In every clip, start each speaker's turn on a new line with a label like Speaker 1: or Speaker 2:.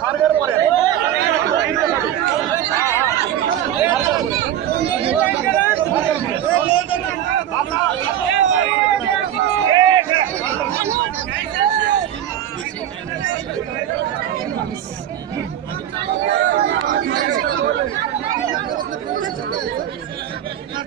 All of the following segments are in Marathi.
Speaker 1: ভার্গের পরে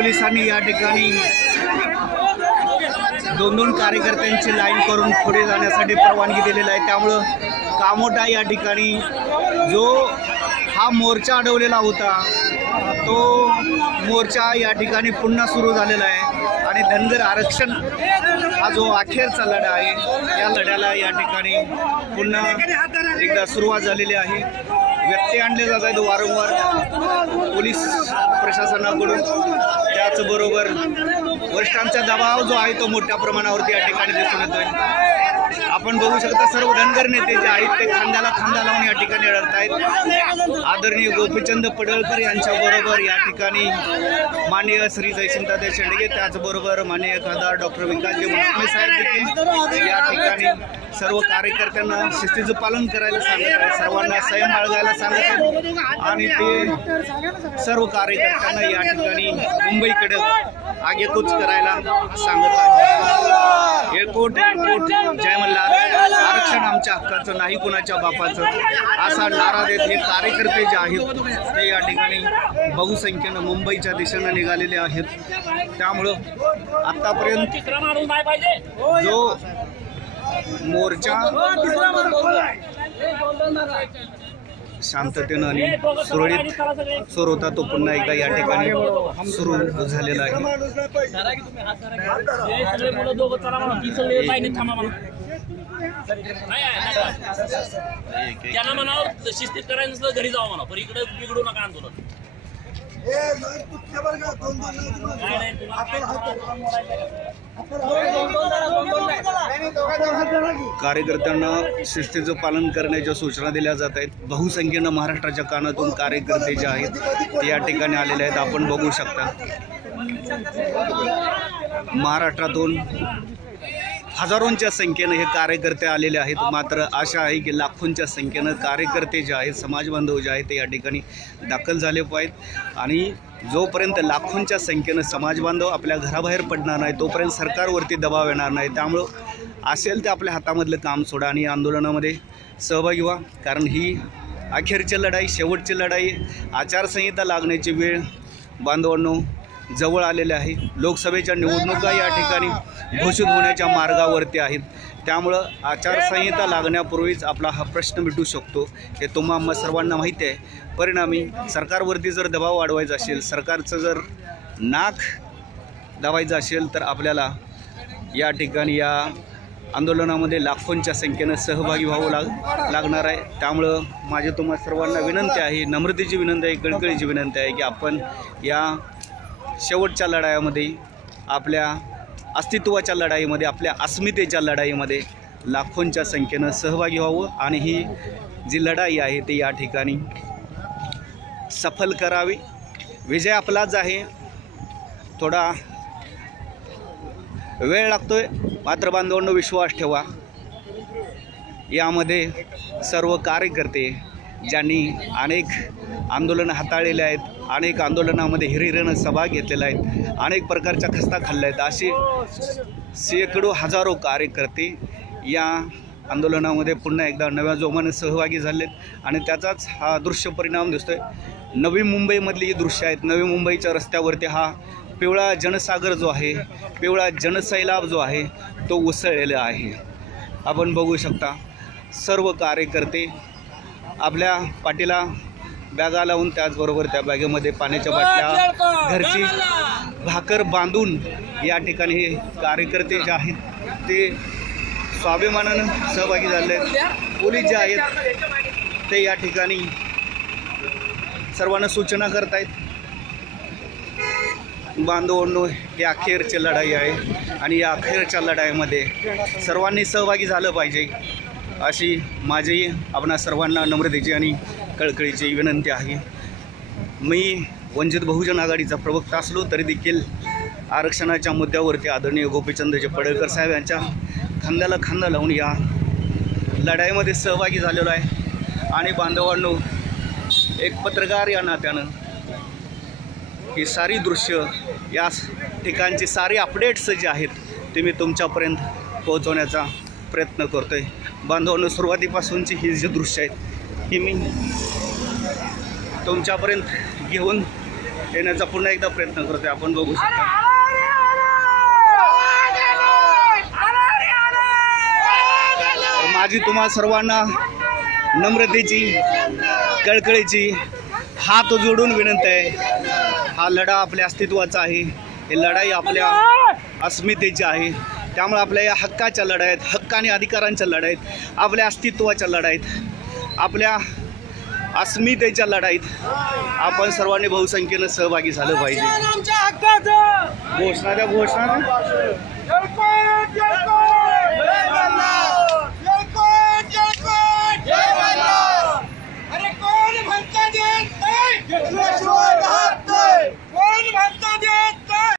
Speaker 1: पोलिसांनी या ठिकाणी दोन दोन कार्यकर्त्यांची लाईन करून पुढे जाण्यासाठी परवानगी दिलेली आहे त्यामुळं कामोटा या ठिकाणी जो हा मोर्चा अडवलेला होता तो मोर्चा या ठिकाणी पुन्हा सुरू झालेला आहे आणि धनगर आरक्षण हा जो अखेरचा लढा आहे या लढ्याला या ठिकाणी पुन्हा एकदा सुरुवात झालेली आहे व्यक्ती आणले जात आहेत वारंवार पोलीस प्रशासनाकडून त्याचबरोबर वरिष्ठांचा दबाव जो आहे तो मोठ्या प्रमाणावरती या ठिकाणी दिसून येतोय आपण बघू शकता सर्व धनगर नेते जे आहेत ते खांद्याला खांदा लावून या ठिकाणी अडत आदरणीय गोपीचंद पडळकर यांच्याबरोबर या ठिकाणी माननीय श्री जयसिंगदादा शेंडगे त्याचबरोबर माननीय खासदार डॉक्टर विकासजी मुलामे साहेब देखील या ठिकाणी सर्व कार्यकर्त्यांना शिस्तीचं पालन करायला सांगत आहे सर्वांना संयम बाळगायला सांगत आहे आणि ते सर्व कार्यकर्त्यांना या ठिकाणी मुंबईकडे आगेकूच करायला सांगत आहे एअरपोर्ट एअरपोर्ट जय मल्हार आरक्षण आमच्या हक्काचं नाही कुणाच्या बापाचं असा नारा देत हे कार्यकर्ते जे आहेत ते या ठिकाणी बहुसंख्येनं मुंबईच्या दिशेनं निघालेले आहेत त्यामुळं आत्तापर्यंत जो मोर्चा शांततेनं आणि सुरळीत सुरू होता तो पुन्हा एकदा या ठिकाणी सुरू झालेला आहे त्यांना म्हणाव शिस्तीत करायचं नसलं घरी जावं म्हणा पण इकडे बिघडू नका आंदोलन नाही नाही कार्यकर्त्यांना शिस्तीचं पालन करण्याच्या सूचना दिल्या जात आहेत बहुसंख्येनं महाराष्ट्राच्या कानातून कार्यकर्ते जे आहेत ते या ठिकाणी आलेले आहेत आपण बघू शकता महाराष्ट्रातून हजारोंच्या संख्येनं हे कार्यकर्ते आलेले आहेत मात्र आशा आहे की लाखोंच्या संख्येनं कार्यकर्ते जे आहेत समाजबांधव जे आहेत ते या ठिकाणी दाखल झाले पाहिजेत आणि जोपर्यंत लाखोंच्या संख्येनं समाजबांधव आपल्या घराबाहेर पडणार नाही तोपर्यंत सरकारवरती दबाव येणार नाही त्यामुळं असेल ते आपल्या हातामधलं काम सोडा आणि आंदोलनामध्ये सहभागी व्हा कारण ही अखेरची लढाई शेवटची लढाई आचारसंहिता लागण्याची वेळ बांधवांनो जवळ आलेले आहे लोकसभेच्या निवडणुका या ठिकाणी घोषित होण्याच्या मार्गावरती आहेत त्यामुळं आचारसंहिता लागण्यापूर्वीच आपला हा प्रश्न मिटू शकतो हे तुम्हाला सर्वांना माहिती आहे परिणामी सरकारवरती जर दबाव वाढवायचा असेल सरकारचं जर नाक दबायचं असेल तर आपल्याला या ठिकाणी या आंदोलनामध्ये लाखोंच्या संख्येनं सहभागी व्हावं लाग लागणार आहे त्यामुळं माझी तुम्हाला सर्वांना विनंती आहे नम्रतेची विनंती आहे कणकळीची विनंती आहे की आपण या शेवटच्या लढायामध्ये आपल्या अस्तित्वाच्या लढाईमध्ये आपल्या अस्मितेच्या लढाईमध्ये लाखोंच्या संख्येनं सहभागी व्हावं आणि ही जी लढाई आहे ती या ठिकाणी सफल करावी विजय आपलाच आहे थोडा वेळ लागतो आहे मात्र बांधवांना विश्वास ठेवा यामध्ये सर्व कार्यकर्ते ज्यांनी अनेक आंदोलनं हाताळलेले आहेत अनेक आंदोलनामध्ये हिरिरेनं सभा घेतलेला आहेत अनेक प्रकारच्या खस्ता खाल्ल्या आहेत असे शेकडो हजारो कार्यकर्ते या आंदोलनामध्ये पुन्हा एकदा नव्या जोमानं सहभागी झालेत आणि त्याचाच हा दृश्य परिणाम दिसतोय नवी मुंबईमधली ही दृश्य आहेत नवी मुंबईच्या रस्त्यावरती हा पिवळा जनसागर जो आहे पिवळा जनसैलाब जो आहे तो उसळलेला आहे आपण बघू शकता सर्व कार्यकर्ते आपल्या पाठीला बॅगा लावून त्याचबरोबर त्या बॅगेमध्ये पाण्याच्या बाटल्या घरची भाकर बांधून या ठिकाणी हे कार्यकर्ते जे आहेत ते स्वाभिमानानं सहभागी झाले आहेत पोलीस जे आहेत ते या ठिकाणी सर्वांना सूचना करत आहेत बांधवांनो ही अखेरची लढाई आहे आणि या अखेरच्या लढाईमध्ये सर्वांनी सहभागी झालं पाहिजे अशी माझी आपणा सर्वांना नम्रतेची आणि कळकळीची विनंती आहे मी वंचित बहुजन आघाडीचा प्रवक्ता असलो तरी देखील आरक्षणाच्या मुद्द्यावरती आदरणीय जे पडळकर साहेब यांच्या खांद्याला खांदा लावून या लढाईमध्ये सहभागी झालेलो आहे आणि बांधवांनो एक पत्रकार या नात्यानं ही सारी दृश्य या ठिकाणचे सारे अपडेट्स जे आहेत ते मी तुमच्यापर्यंत पोहोचवण्याचा प्रयत्न करतो आहे बांधवांनो सुरुवातीपासूनची ही जी दृश्य आहेत ही मी तुमच्यापर्यंत घेऊन येण्याचा पुन्हा एकदा प्रयत्न करतोय आपण बघू शकतो माझी तुम्हा सर्वांना नम्रतेची कळकळीची हात जोडून विनंती आहे हा लढा आपल्या अस्तित्वाचा आहे ही लढाई आपल्या अस्मितेची आहे त्यामुळे आपल्या या हक्काच्या लढाईत हक्क आणि अधिकारांच्या लढाईत आपल्या अस्तित्वाच्या लढाईत आपल्या अस्मितेच्या लढाईत आपण सर्वांनी बहुसंख्येनं सहभागी झालं पाहिजे घोषणा त्या घोषणा